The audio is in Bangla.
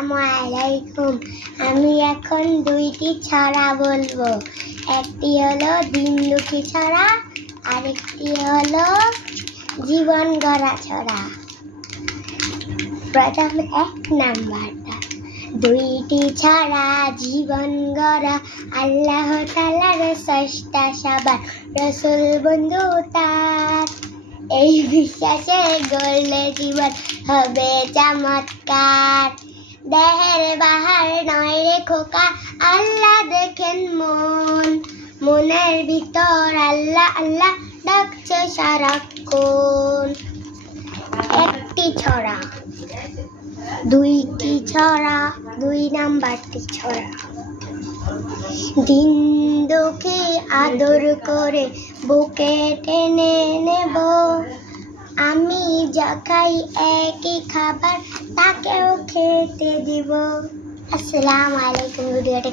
আসসালামু আলাইকুম। আমি এখন দুইটি ছড়া বলব। একটি হলো দিন দুঃখী ছড়া, আরেকটি হলো জীবন গড়া ছড়া। প্রথম এক নাম্বারটা। দুইটি ছড়া, জীবন গড়া, আল্লাহ তালার ষষ্ঠা সাবার রসুল, বন্ধু তার। এই বিশ্বাসে গড়লে জীবন হবে চমৎকার। দেহের বাহার নয় রে খোকা, আল্লাহ দেখেন মন। মনের ভিতর আল্লাহ আল্লাহ ডাকছে সারাক্ষণ। একটি ছড়া, দুইটি ছড়া, দুই নাম্বারটি ছড়া। দিন দুঃখে আদর করে বুকে টেনে নেব। আমি যা খাই একই খাবার খেতে দিব আসসালামু আলাইকুম ভিডিওটা